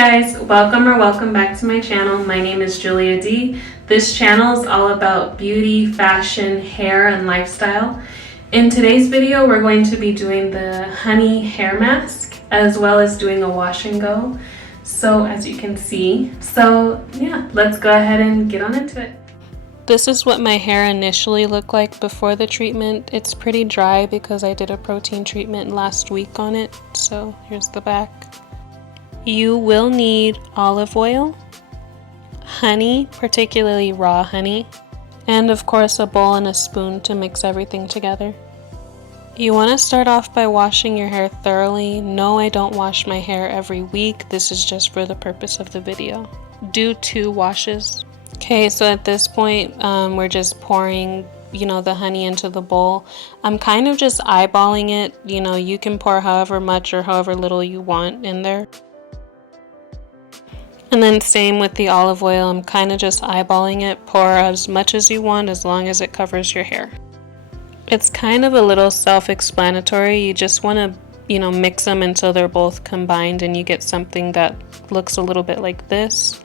guys, welcome back to my channel. My name is Julia D. This channel is all about beauty, fashion, hair, and lifestyle. In today's video, we're going to be doing the honey hair mask as well as doing a wash and go. So as you can see, let's go ahead and get on into it. This is what my hair initially looked like before the treatment. It's pretty dry because I did a protein treatment last week on it. So here's the back. You will need olive oil, honey, particularly raw honey, and of course a bowl and a spoon to mix everything together. You want to start off by washing your hair thoroughly. No, I don't wash my hair every week. This is just for the purpose of the video. Do 2 washes. Okay, so at this point, we're just pouring the honey into the bowl. I'm kind of just eyeballing it. You can pour however much or however little you want in there. And then same with the olive oil, I'm kind of just eyeballing it. Pour as much as you want as long as it covers your hair. It's kind of a little self-explanatory. You just want to, mix them until they're both combined and you get something that looks a little bit like this.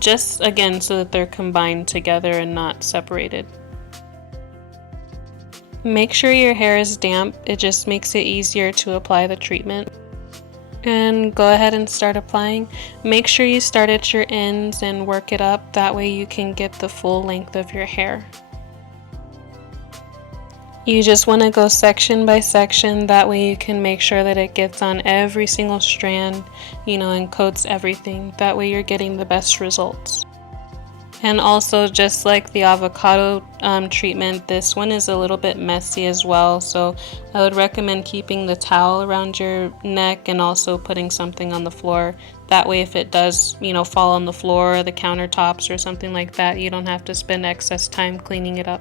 Just again so that they're combined together and not separated. Make sure your hair is damp. It just makes it easier to apply the treatment. And go ahead and start applying. Make sure you start at your ends and work it up. That way you can get the full length of your hair. You just want to go section by section. That way you can make sure that it gets on every single strand, and coats everything. That way you're getting the best results. And also, just like the avocado treatment, this one is a little bit messy as well. So I would recommend keeping the towel around your neck and also putting something on the floor. That way if it does, fall on the floor or the countertops or something like that, you don't have to spend excess time cleaning it up.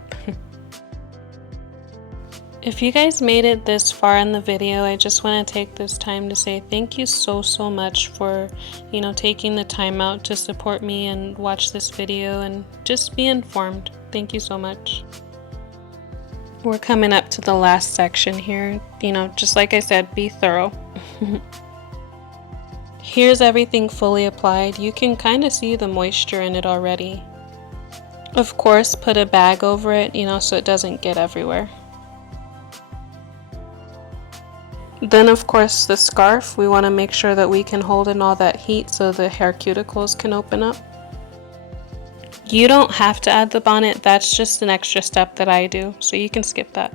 If you guys made it this far in the video, I just want to take this time to say thank you so much for, taking the time out to support me and watch this video and just be informed. Thank you so much. We're coming up to the last section here. Just like I said, be thorough. Here's everything fully applied. You can kind of see the moisture in it already. Of course, put a bag over it, so it doesn't get everywhere. Then of course the scarf, we want to make sure that we can hold in all that heat so the hair cuticles can open up. You don't have to add the bonnet, that's just an extra step that I do, so you can skip that.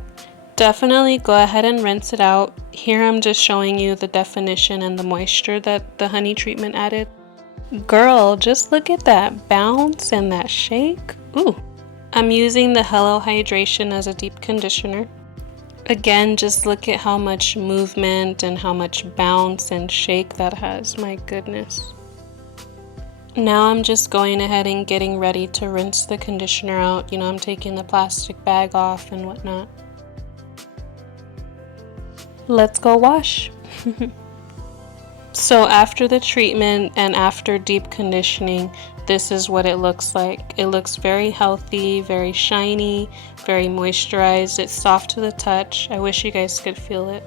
Definitely go ahead and rinse it out. Here I'm just showing you the definition and the moisture that the honey treatment added. Girl, just look at that bounce and that shake. Ooh. I'm using the Hello Hydration as a deep conditioner. Again, just look at how much movement and how much bounce and shake that has. My goodness. Now I'm just going ahead and getting ready to rinse the conditioner out. I'm taking the plastic bag off and whatnot. Let's go wash. So after the treatment and after deep conditioning, this is what it looks like. It looks very healthy, very shiny, very moisturized. It's soft to the touch. I wish you guys could feel it.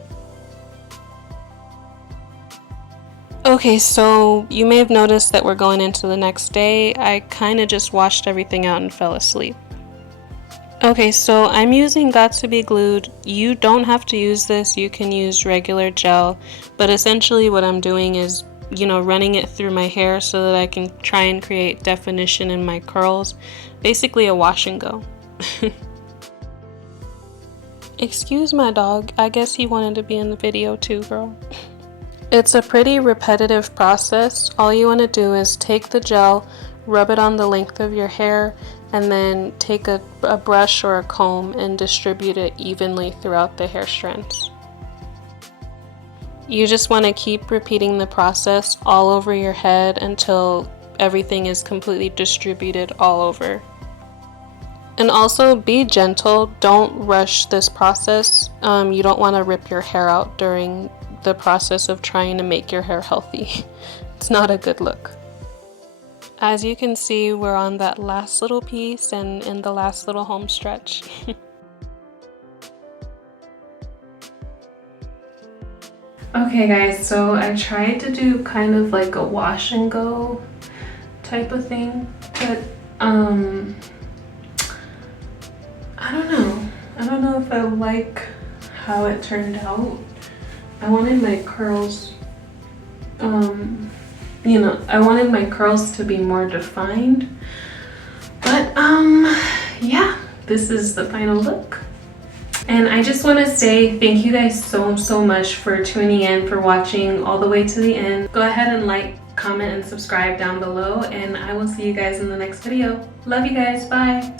Okay, so you may have noticed that we're going into the next day. I kind of just washed everything out and fell asleep. Okay, so I'm using Got to Be Glued. You don't have to use this. You can use regular gel. But essentially what I'm doing is, running it through my hair so that I can try and create definition in my curls. Basically a wash and go. Excuse my dog. I guess he wanted to be in the video too, girl. It's a pretty repetitive process. All you want to do is take the gel, rub it on the length of your hair, and then take a brush or a comb and distribute it evenly throughout the hair strands. You just want to keep repeating the process all over your head until everything is completely distributed all over. And also be gentle, don't rush this process. You don't want to rip your hair out during the process of trying to make your hair healthy. It's not a good look. As you can see, we're on that last little piece and in the last little home stretch. Okay guys, so I tried to do kind of like a wash and go type of thing, but I don't know. I don't know if I like how it turned out. I wanted my curls, you know, I wanted my curls to be more defined, but yeah, this is the final look. And I just want to say thank you guys so much for tuning in, for watching all the way to the end. Go ahead and like, comment, and subscribe down below, and I will see you guys in the next video. Love you guys, bye.